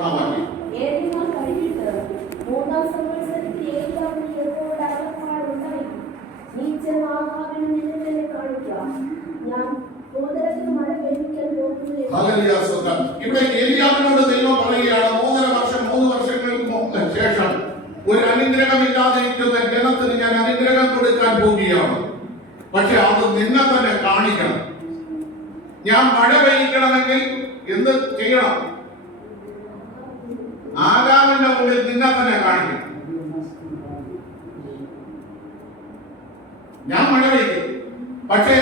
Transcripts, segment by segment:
3-ാം വാക്യം. ഇവിടെ ഏലിയാവിനോട് ദൈവം പറയുകയാണ്, 3.5 വർഷം 3 വർഷങ്ങൾക്ക് ശേഷം ഒരു അനുഗ്രഹമില്ലാതിരിക്കുന്ന ജനത്തിന് ഞാൻ അനുഗ്രഹം കൊടുക്കാൻ പോവുകയാണ്. പക്ഷെ അത് നിന്നെ തന്നെ കാണിക്കണം. ഞാൻ മഴ പെയ്യിക്കണമെങ്കിൽ എന്ത് ചെയ്യണം? ആകാമിന്റെ മുന്നിൽ നിന്നെ തന്നെ കാണിക്കണം. ഞാൻ മഴ പെയ്യും, പക്ഷെ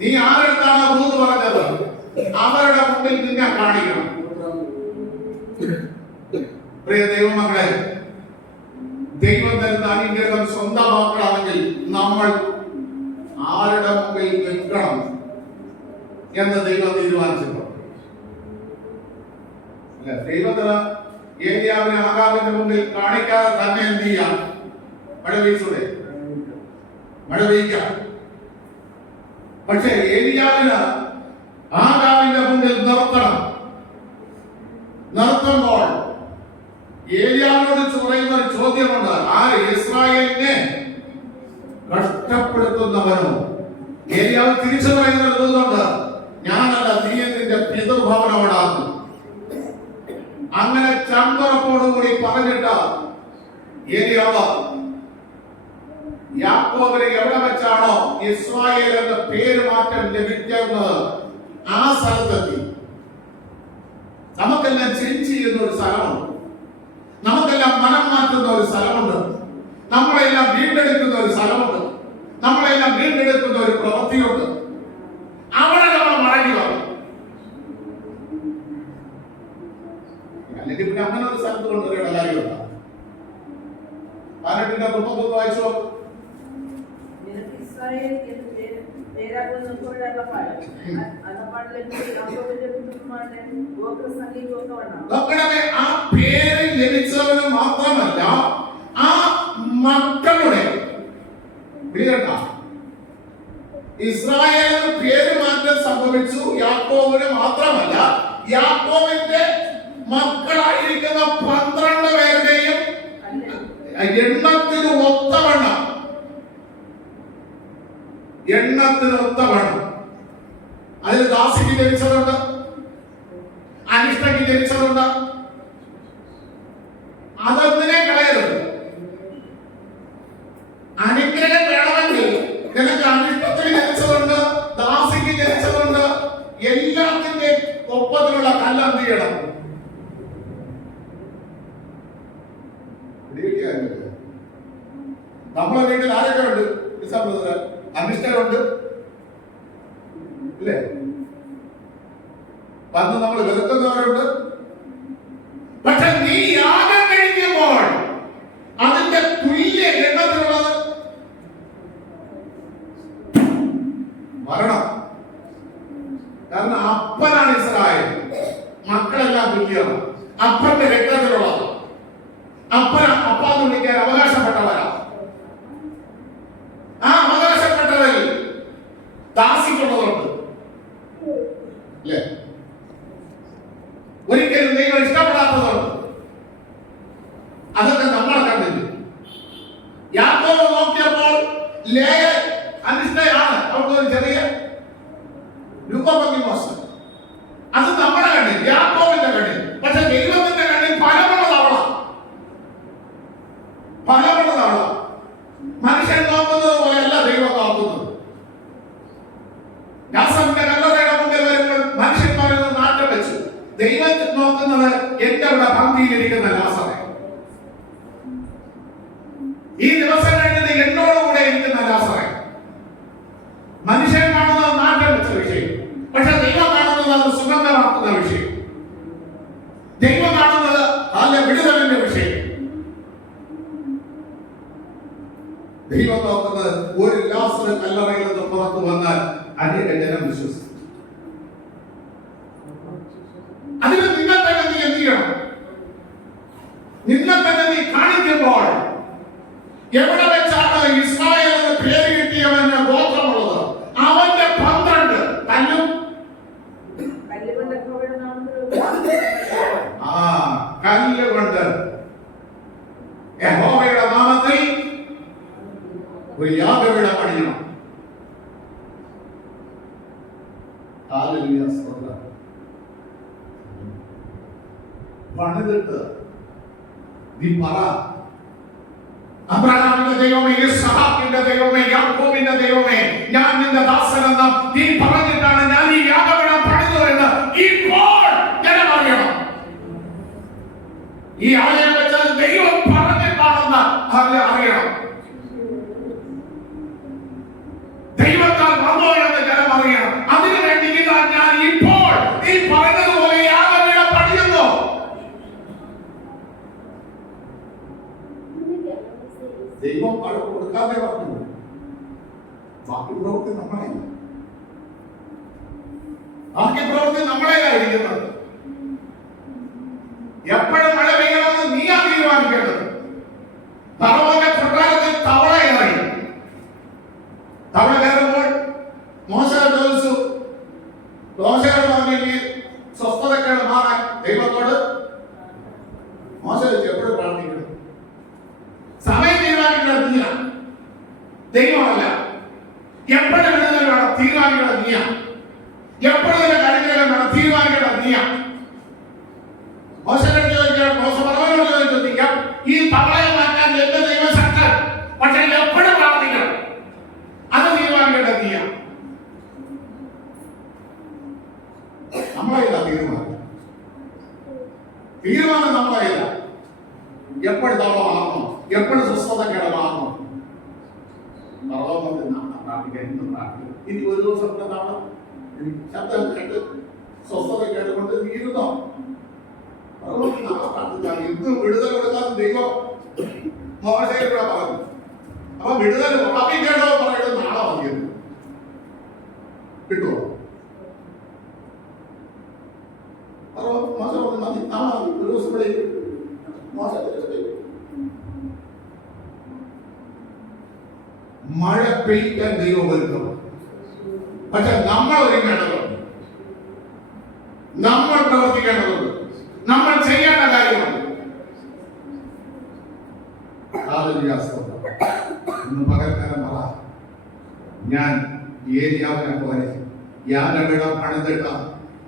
നീ ആരെടുത്താണ് ദൂത് പറഞ്ഞത്? അവരുടെ മുമ്പിൽ നിന്നെ കാണിക്കണം. പ്രിയ ദൈവമക്കളെ, ദൈവം തരുന്ന അനുഗ്രഹം സ്വന്തമാക്കണമെങ്കിൽ നമ്മൾ ആരുടെ മുമ്പിൽ നിൽക്കണം എന്ന് ദൈവം തീരുമാനിച്ചിട്ടുണ്ട്. ദൈവത്തിന് ഏലിയാവിനെ ആകാമിന്റെ മുമ്പിൽ കാണിക്കാതെ തന്നെ എന്ത് ചെയ്യാം? മഴ പെയ്യൂടെ? മഴ പെയ്ക്കാം. പക്ഷെ ഏലിയാവിന് ആകാമിന്റെ മുമ്പിൽ നിർത്തണം. നിർത്തുമ്പോൾ ഏലിയാവിനോട് പറയുന്ന ഒരു ചോദ്യമുണ്ട്. ആര്? ഇസ്രായേലിനെ കഷ്ടപ്പെടുത്തുന്നവനോ? ഏലിയാവ് തിരിച്ചു പറയുന്ന ഒരു ഇതുണ്ട്, ഞാനല്ല, നീ നിന്റെ പിതൃഭവനോടാകും. അങ്ങനെ ചമ്പറപ്പോടുകൂടി പറഞ്ഞിട്ട് ഏലിയാവ് യാക്കോബിനെ എവിടെ വെച്ചാണോ ഇസ്രായേൽ എന്ന പേര് മാറ്റം ലഭിക്കുന്നത് ആ സ്ഥലത്തെത്തി. നമുക്കെല്ലാം ചേഞ്ച് ചെയ്യുന്ന ഒരു സ്ഥലമുണ്ട്, നമുക്കെല്ലാം മനം മാറ്റുന്ന ഒരു സ്ഥലമുണ്ട്, നമ്മളെല്ലാം വീണ്ടെടുക്കുന്ന ഒരു സ്ഥലമുണ്ട്, നമ്മളെല്ലാം വീണ്ടെടുക്കുന്ന ഒരു പ്രവൃത്തിയുണ്ട്. അവിടെ നമ്മൾ മടങ്ങി വന്നു. അല്ലെങ്കിൽ പിന്നെ അങ്ങനെ ഒരു സ്ഥലത്ത് കൊണ്ടുവരേണ്ട കാര്യമുണ്ട്. 18-ന്റെ 9 വായിച്ചോ. ആ പേര് ലഭിച്ചവന് മാത്രമല്ല, ആ മക്കളുടെ ഇസ്രായേലിന് പേര് മാറ്റം സംഭവിച്ചു. യാക്കോബിന് മാത്രമല്ല, യാക്കോബിന്റെ മക്കളായിരിക്കുന്ന 12 പേരുടെയും എണ്ണത്തിന് ഒത്തവണ്ണം അതിൽ ദാസിക്ക് ജനിച്ചതുണ്ട്, അനിഷ്ടയ്ക്ക് ജനിച്ചതുണ്ട്. അതൊന്നിനെ കളയരുത്. അനുഗ്രഹം വേണമെങ്കിൽ നിനക്ക് അനിഷ്ടത്തിന് ജനിച്ചതുണ്ട്, ദാസിക്ക് ജനിച്ചതുണ്ട്, എല്ലാത്തിന്റെ ഒപ്പത്തിലുള്ള കല്ലെന്ത് ചെയ്യണം? നമ്മളെ വീട്ടിൽ ആരൊക്കെ ഉണ്ട്? അനിഷ്ടരുണ്ട് ഇല്ലേ? വന്ന് നമ്മൾ വെറുക്കുന്നവരുണ്ട്. പക്ഷെ നീ യാഗം കഴിക്കുമ്പോൾ അതിന്റെ തുല്യ എണ്ണത്തിലുള്ളത് മരണം. കാരണം അപ്പനാണ് ഇസ്രായേൽ, മക്കളെല്ലാം തുല്യമാണ്. അപ്പന്റെ രക്തത്തിലുള്ളത് അപ്പാന്ന് വിളിക്കാൻ അവകാശപ്പെട്ടവരാ. ആ അവകാശപ്പെട്ടവരിൽ ദാസിക്കുള്ളതുണ്ട്. ഒരിക്കലും നിങ്ങൾ ഇഷ്ടപ്പെടാത്തതുണ്ട്. അതൊക്കെ നമ്മളെ കണ്ടില്ല. യാക്കോബ് നോക്കിയപ്പോൾ ലേയ അനിഷ്ടയാണ്, അവർക്കൊരു ചെറിയ രൂപഭംഗി മോശം. അത് നമ്മുടെ കണ്ണിൽ, യാക്കോബിന്റെ കണ്ണിൽ. പക്ഷെ ദൈവത്തിന്റെ കണ്ണിൽ ഫലമുള്ളതവള. മനുഷ്യൻ നോക്കുന്നത് പോലെയല്ല ദൈവം നോക്കുന്നത്. യാസമിന്റെ കല്ലറയുടെ മുമ്പിൽ വരുമ്പോൾ മനുഷ്യൻ പറയുന്നത് നാട്ടം വെച്ചു. ദൈവം നോക്കുന്നത് എന്റെ ഇവിടെ പന്തിയിലിരിക്കുന്ന ലാസറെ, ഈ ദിവസം കഴിഞ്ഞത് എന്നോടുകൂടെ ഇരിക്കുന്ന ലാസറെ. മനുഷ്യൻ കാണുന്നത് നാട്ടം വെച്ച വിഷയം, പക്ഷെ ദൈവം കാണുന്നത് അത് സുഗന്ധമാക്കുന്ന വിഷയം. ദൈവം കാണുന്നത് നല്ല വിടുതലിന്റെ വിഷയം. ദൈവം നോക്കുന്നത് ഒരു ലാസർ കല്ലറയിൽ നിന്ന് പുറത്തു വന്നാൽ അനേക ജനം വിശ്വസിക്കും. അതിന് നിങ്ങൾ തന്നെ നീ എന്ത് ചെയ്യണം? നിങ്ങൾ തന്നെ നീ കാണിക്കുമ്പോൾ എവിടെ വെച്ചാണ് ഇസ്രായേൽ എന്ന് പേര് കിട്ടിയവന്റെ ഗോത്രമുള്ളത്? അവന്റെ 12 കല്ലും കല്ലുകൊണ്ട് യഹോവയുടെ നാമത്തിൽ ഒരു യാഗപീഠം പണിയണം. പണിതിട്ട് നീ പറ, അബ്രഹാമിന്റെ ദൈവമേ, ഇസ്ഹാക്കിന്റെ ദൈവമേ, യാക്കോബിന്റെ ദൈവമേ, ഞാൻ നിന്റെ ദാസനെന്ന് നീ പറഞ്ഞിട്ടാണ് ഞാൻ ഈ യാഗപീഠം പണിതു എന്ന് ഇപ്പോൾ ജനം അറിയണം. ഈ ആലയം വെച്ചത് ദൈവം പറഞ്ഞിട്ടാണെന്ന് അറിയണം. ദൈവത്താൽ വന്നോ എന്ന് ജനം അറിയണം. അതിനുവേണ്ടി ഇതാ ഞാൻ ഇപ്പോൾ നീ പറഞ്ഞതുപോലെ യാഗപീഠം പണിയുന്നു. ദൈവം പണം കൊടുക്കാതെ പറഞ്ഞു. ബാക്കി പ്രവൃത്തി നമ്മളെയല്ല, ബാക്കി പ്രവൃത്തി നമ്മളെയായിരിക്കുന്നത്. എപ്പോഴും മഴ പെയ്യണമെന്ന് നീയാ തീരുമാനിക്കേണ്ടത്. ഫറവോന്റെ കൊട്ടാരത്തിൽ തവള കയറി. തവള കയറുമ്പോൾ മോശയോട് ചോദിച്ചു, മോശയോട് പറഞ്ഞു സ്വസ്ഥതക്കേട് മാറാൻ ദൈവത്തോട് മോശ എപ്പോഴും പ്രാർത്ഥിക്കണം. സമയം തീരുമാനിക്കുന്നത് നീയാ, ദൈവമല്ല. എപ്പോഴും വിടുതൽ വേണം തീരുമാനിക്കുന്നത് നീയാ. എപ്പോഴും അനുഗ്രഹം വേണം തീരുമാനിക്കുന്നത് നീയാ. മോശയോട് ചോദിക്കാൻ, മോശ ഫറവോനോട് ചോദിച്ചു, ഈ തവളയെ മാറ്റാൻ എന്റെ ദൈവം ശക്തൻ, പക്ഷെ എപ്പോഴും പ്രാർത്ഥിക്കണം. അത് തീരുമാനിക്കേണ്ടത് നീയാ. നമ്മളെയില്ല തീരുമാനം. തീരുമാനം നമ്മളെയില്ല. എപ്പോഴും തവള മാറണം, എപ്പോഴും സ്വസ്ഥതക്കേട് മാറണം. പ്രാർത്ഥിക്കാൻ ഇന്നും പ്രാർത്ഥിക്കും. ഇനി ഒരു ദിവസം തവള ശബ്ദം കേട്ട് സ്വസ്ഥതക്കേട് കൊണ്ട് തീരുന്നോ? ഇന്ന് വിടുതൽ കൊടുക്കാൻ ദൈവം മോശയോട് പറഞ്ഞു. അപ്പൊ വിടുതൽ പ്രാപിക്കേണ്ടോ പറയുന്നത് നാളെ മതിയെന്ന് കിട്ടുമോ? മഴ പെയ്യാൻ ദൈവം ഒരുക്കണം. പക്ഷെ നമ്മൾ ഒരുങ്ങേണ്ടതുണ്ട്, നമ്മൾ പ്രവർത്തിക്കേണ്ടതുണ്ട്, നമ്മൾ ചെയ്യേണ്ട കാര്യമാണ്. ഇന്ന് പകൽക്കാലം പറ, ഞാൻ ഏരിയാവിനെ പോലെ യാഗപീഠം പണിതിട്ട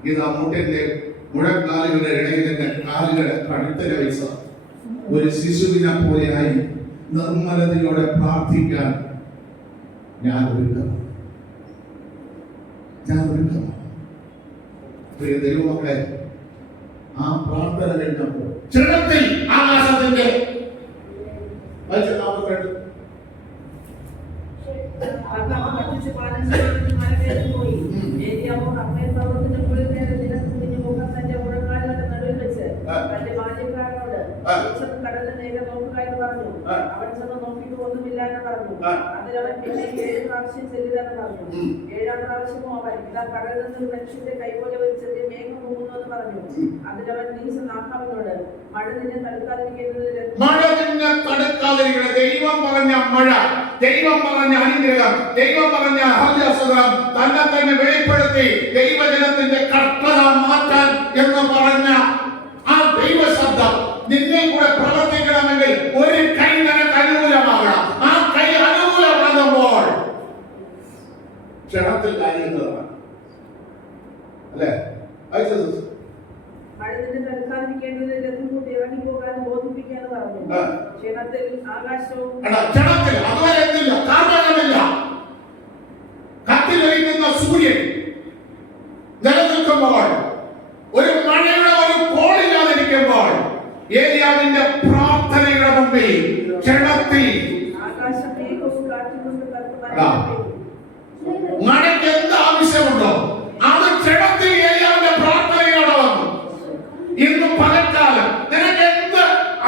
ഇത് മുട്ടിന്റെ മുഴക്കാലുകളുടെ ഇടയിൽ നിന്ന് കാലുകളെ കഴുത്തല വെച്ച ഒരു ശിശുവിനെ പോലെയായി നിർമ്മലതയോടെ പ്രാർത്ഥിക്കാൻ ഞാൻ ഒരുക്കണം. പ്രിയ ദൈവമക്കളെ, ആ പ്രാർത്ഥന കഴിഞ്ഞപ്പോൾ ചെറുത്തിൽ ആകാശത്തിന്റെ കടലിന് നേരെ നോക്കുക എന്ന് പറഞ്ഞു. അവൻ ചെന്ന് നോക്കിയിട്ട് ഒന്നുമില്ല എന്ന് പറഞ്ഞു. അതിലവൻ പിന്നെ 7 പ്രാവശ്യം ചെല്ലുക എന്ന് പറഞ്ഞു. 7-ാം പ്രാവശ്യമോ അവൻ ഇതാ കടലിൽ നിന്ന് മനുഷ്യന്റെ കൈപോലെ ഒരു ചെറിയ മേഘം പോകുന്നു എന്ന് പറഞ്ഞു. അതിലവൻ നീച്ച നാഹാവിനോട്, മഴ നിന്നെ തടുക്കാതിരിക്കുന്നത്, മഴ നിന്നെ തടുക്കാതിരിക്കുന്നത്. ദൈവം പറഞ്ഞ മഴ, ദൈവം പറഞ്ഞ അനുഗ്രഹം, ദൈവം പറഞ്ഞ ആഹ്ലാദം തന്നെ തന്നെ വെളിപ്പെടുത്തി ദൈവജനത്തിന്റെ കർത്തത മാറ്റാൻ എന്ന് പറഞ്ഞ ആ ദൈവശബ്ദം നിന്നെ കൂടെ പ്രവർത്തിക്കണമെങ്കിൽ ഒരു കൈ നിനക്ക് അനുകൂലമാകണം. ആ കൈ അനുകൂലമാകുമ്പോൾ ക്ഷണത്തിൽ കാര്യങ്ങളാണ് അല്ലേ? മഴത്തിന്റെ തടുക്കാതിരിക്കേണ്ടത് രഥം കൂട്ടി ഇറങ്ങി പോകാൻ ബോധിപ്പിക്കാന്ന് പറഞ്ഞു. ക്ഷണത്തിൽ ആകാശവും അതുവരെ എന്തില്ല, കാരണമില്ല. കത്തിലൊഴിക്കുന്ന സൂര്യൻ നിലനിൽക്കുമ്പോൾ, ഒരു മഴയുടെ ഒരു കോളില്ലാതിരിക്കുമ്പോൾ, ഏലിയാവിന്റെ പ്രാർത്ഥനയുടെ മുമ്പിൽ ക്ഷണത്തിൽ മഴയ്ക്ക് എന്ത് ആവശ്യമുണ്ടോ അത് ക്ഷണത്തിൽ ഏലിയാവിന്റെ പ്രാർത്ഥനയോടെ വന്നു. ഇന്ന് പകൽക്കാലം നിനക്ക് എന്ത്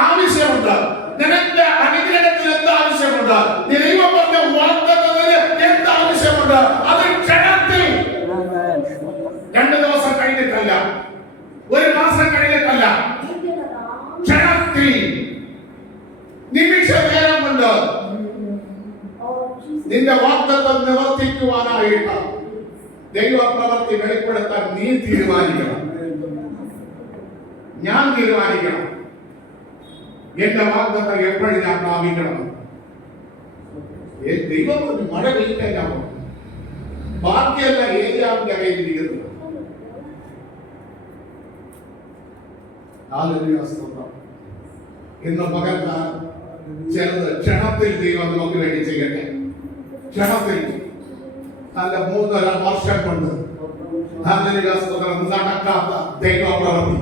ആവശ്യമുണ്ട്, നിനക്ക് അനുഗ്രഹത്തിന് എന്ത് ആവശ്യമുണ്ട്, ദൈവം പറഞ്ഞ വാഗ്ദത്തത്തിന് എന്ത് ആവശ്യമുണ്ട്, അത് ക്ഷണത്തിൽ 2 ദിവസം കഴിഞ്ഞിട്ടല്ല, 1 മാസം കഴിഞ്ഞിട്ടല്ല, ക്ഷണത്തിൽ നിമിഷ നേരം കൊണ്ട് നിന്റെ വാഗ്ദത്തം നിവർത്തിക്കുവാനായിട്ട് ദൈവപ്രവൃത്തി വെളിപ്പെടുത്താൻ നീ തീരുമാനിക്കണം, ഞാൻ തീരുമാനിക്കണം. എന്റെ വാഗ്ദത്തം എപ്പോഴും ഞാൻ പ്രാപിക്കണം. ദൈവം ഒരു മഴ പെയ്യാമോ? ബാക്കിയല്ല ഏരിയാവിന്റെ കയ്യിലിരിക്കുന്നത്. ഇന്ന് പകൽക്കാലം ചെറുത് ക്ഷണത്തിൽ ദൈവം നമുക്ക് വേണ്ടി ചെയ്യട്ടെ. ക്ഷണത്തിൽ നല്ല 3.5 വർഷം കൊണ്ട് നടക്കാത്ത ദൈവപ്രവൃത്തി,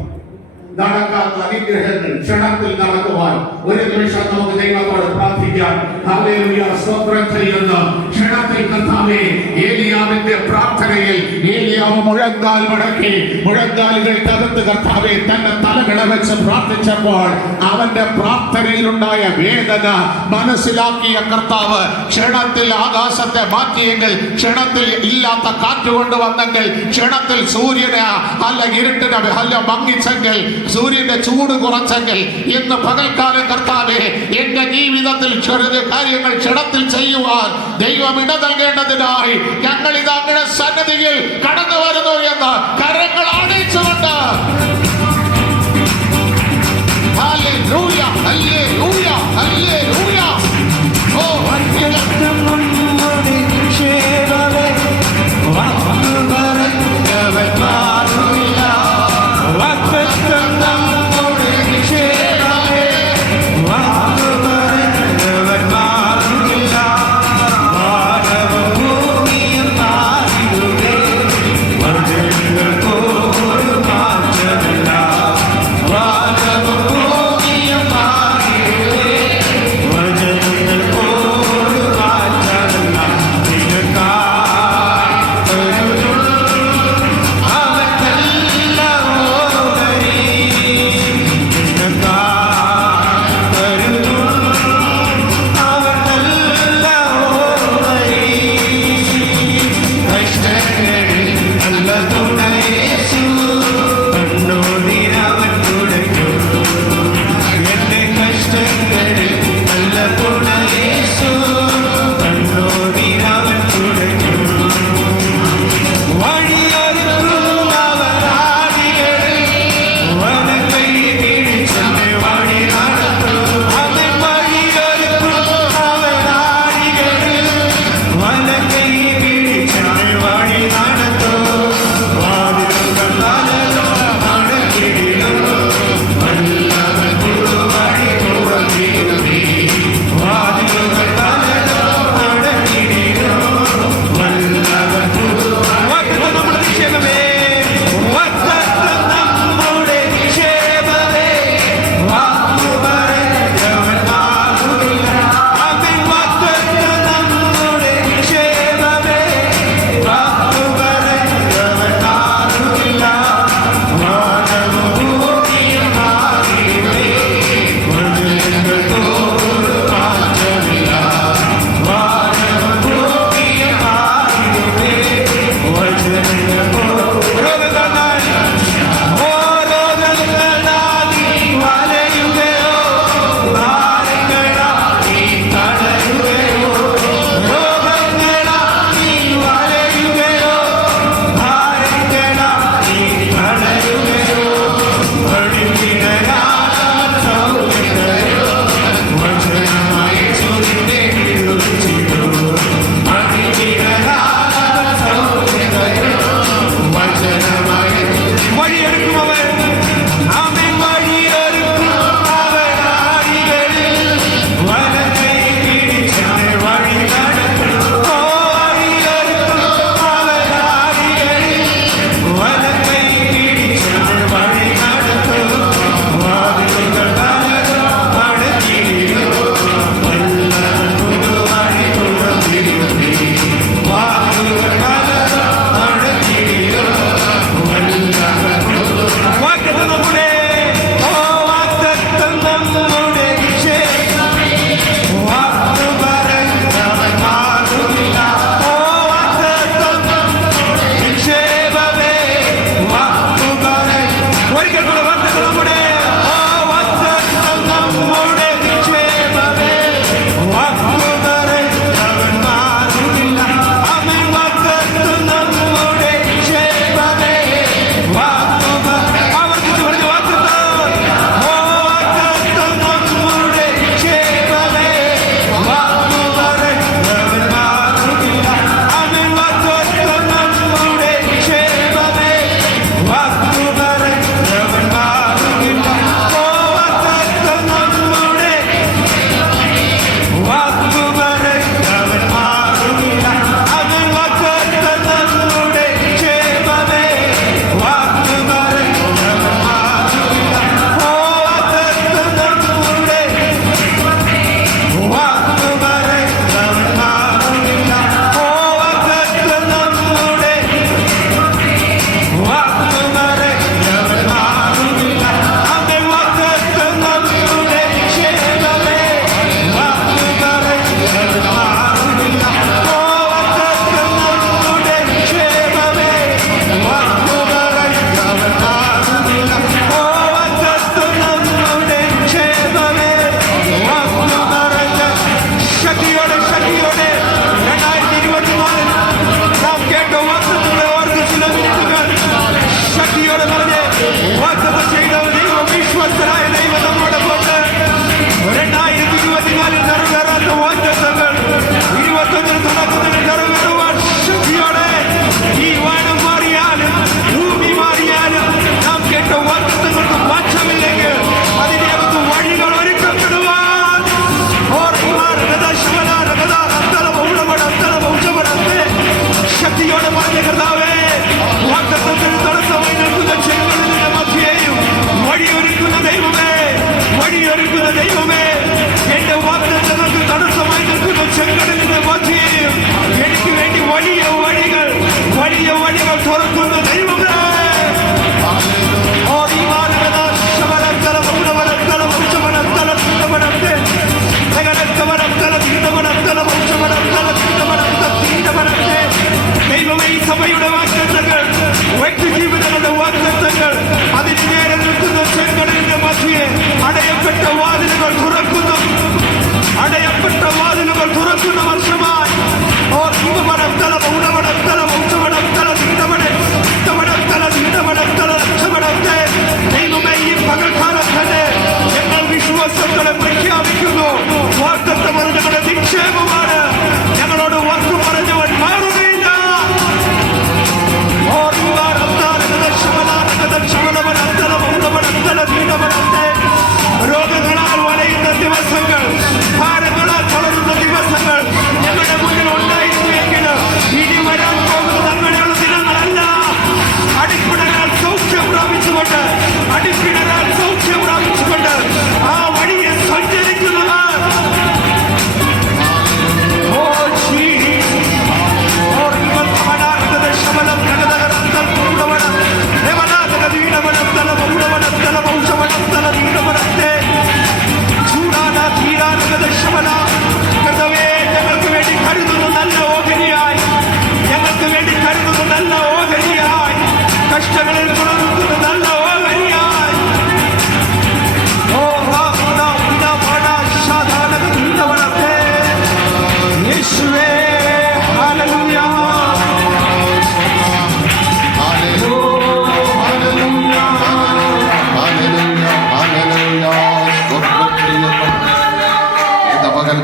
നടക്കാത്ത അനുഗ്രഹങ്ങൾ ക്ഷണത്തിൽ നടക്കുവാൻ ഒരു നിമിഷം നമുക്ക് ദൈവത്തോട് പ്രാർത്ഥിക്കാം. ഹല്ലേലൂയ, സ്തോത്രം ചെയ്യുന്നു. ക്ഷണത്തിൽ കർത്താവേ, ഏലിയാവിന്റെ പ്രാർത്ഥനയിൽ ഏലിയാവ് മുഴങ്കാൽ മടക്കി മുഴങ്കാലുകൾ തകർത്ത് കർത്താവേ തന്നെ തലകിട വെച്ച് പ്രാർത്ഥിച്ചപ്പോൾ അവന്റെ പ്രാർത്ഥനയിലുണ്ടായ വേദന മനസ്സിലാക്കിയ കർത്താവ് ക്ഷണത്തിൽ ആകാശത്തെ മാറ്റിയെങ്കിൽ, ക്ഷണത്തിൽ ഇല്ലാത്ത കാറ്റ് കൊണ്ടുവന്നെങ്കിൽ, ക്ഷണത്തിൽ സൂര്യനെ അല്ല ഇരുട്ടിനെ അല്ല മങ്ങിച്ചെങ്കിൽ, സൂര്യന്റെ ചൂട് കുറച്ചെങ്കിൽ, ഇന്ന് പകൽക്കാലം കർത്താവേ എന്റെ ജീവിതത്തിൽ ചെറിയ കാര്യങ്ങൾ ക്ഷണത്തിൽ ചെയ്യുവാൻ ദൈവം ഇട നൽകേണ്ടതിനായി ഞങ്ങൾ ഇത് അങ്ങയുടെ സന്നിധിയിൽ കടന്നു വരുന്നു എന്ന് കരങ്ങൾ ആടിച്ചുകൊണ്ട് ഹല്ലേലൂയ, ഹല്ലേലൂയ, ഹല്ലേലൂയ. ഓ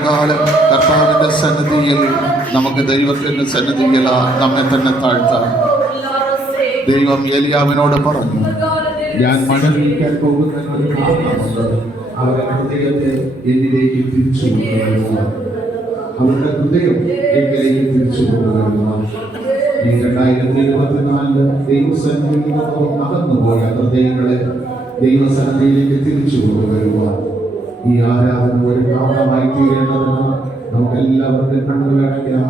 പകൽക്കാലം കർത്താവിന്റെ സന്നിധിയിൽ നമുക്ക് ദൈവത്തിന്റെ സന്നിധിയിൽ നമ്മെ തന്നെ താഴ്ത്താം. ദൈവം ഏലിയാവിനോട് പറഞ്ഞു, ഞാൻ മഴ വീഴ്ക്കാൻ പോകുന്നതിനൊരു കാരണമുണ്ട്. അവരുടെ ഹൃദയത്തെ എന്നിലേക്ക് തിരിച്ചു കൊണ്ടുവരുക. അവരുടെ ഹൃദയം എന്നിലേക്ക് തിരിച്ചു കൊണ്ടുവരുക. ഈ 2024 ദൈവസന്നിധിയിൽ നിന്നും അകന്നുപോയ ഹൃദയങ്ങളെ ദൈവസന്നിധിയിലേക്ക് തിരിച്ചു കൊണ്ടുവരുക. ഈ ആരാധന ഒരു കാരണമായി തീരേണ്ടതിന് നമുക്ക് എല്ലാവർക്കും കണ്ണുകളടയ്ക്കാം.